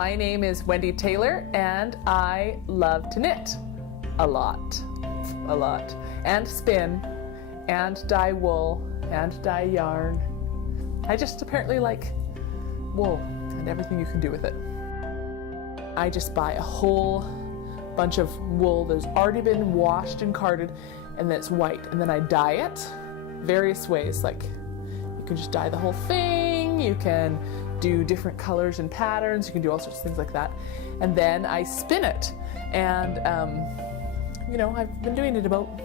My name is Wendy Taylor and I love to knit a lot, and spin, and dye wool, and dye yarn. I just apparently like wool and everything you can do with it. I just buy a whole bunch of wool that's already been washed and carded, and then it's white, and then I dye it various ways. Like, you can just dye the whole thing, you can do different colors and patterns, you can do all sorts of things like that, and then I spin it. And you know, I've been doing it about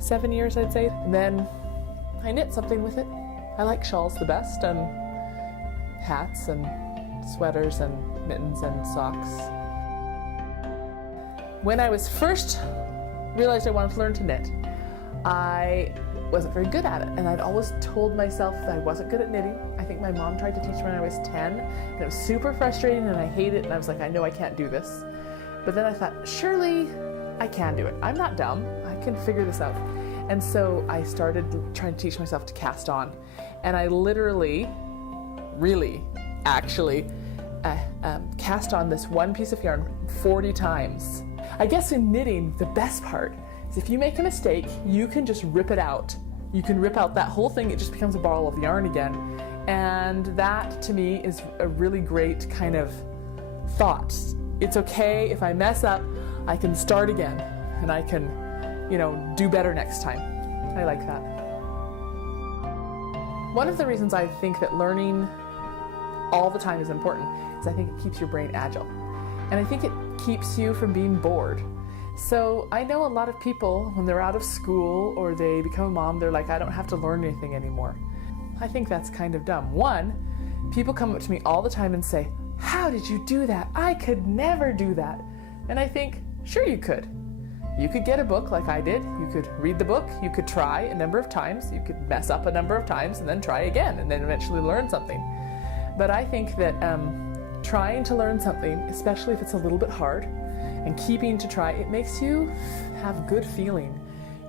7 years, I'd say, and then I knit something with it. I like shawls the best, and hats and sweaters and mittens and socks. When I was first realized I wanted to learn to knit, I wasn't very good at it, and I'd always told myself that I wasn't good at knitting. I think my mom tried to teach me when I was 10, and it was super frustrating, and I hated it, and I was like, I know I can't do this. But then I thought, surely I can do it. I'm not dumb. I can figure this out. And so I started trying to teach myself to cast on, and I literally, actually cast on this one piece of yarn 40 times. I guess in knitting, the best part is if you make a mistake, you can just rip it out. You can rip out that whole thing, it just becomes a ball of yarn again. And that, to me, is a really great kind of thought. It's okay if I mess up, I can start again, and I can, you know, do better next time. I like that. One of the reasons I think that learning all the time is important is I think it keeps your brain agile. And I think it keeps you from being bored. So I know a lot of people, when they're out of school or they become a mom, they're like, I don't have to learn anything anymore. I think that's kind of dumb. One, people come up to me all the time and say, how did you do that? I could never do that. And I think, sure you could. You could get a book like I did. You could read the book. You could try a number of times. You could mess up a number of times and then try again and then eventually learn something. But I think that trying to learn something, especially if it's a little bit hard, and keeping to try, it makes you have good feeling.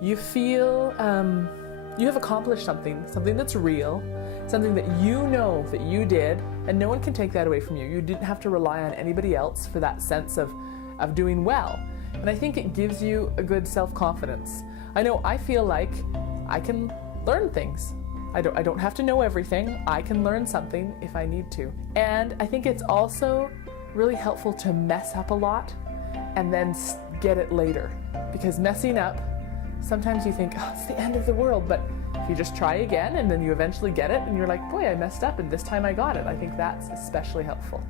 You feel you have accomplished something that's real, something that you know that you did, and no one can take that away from you. You didn't have to rely on anybody else for that sense of doing well. And I think it gives you a good self-confidence. I know I feel like I can learn things. I don't have to know everything. I can learn something if I need to. And I think it's also really helpful to mess up a lot and then get it later. Because messing up, sometimes you think, oh, it's the end of the world, but if you just try again and then you eventually get it and you're like, boy, I messed up and this time I got it. I think that's especially helpful.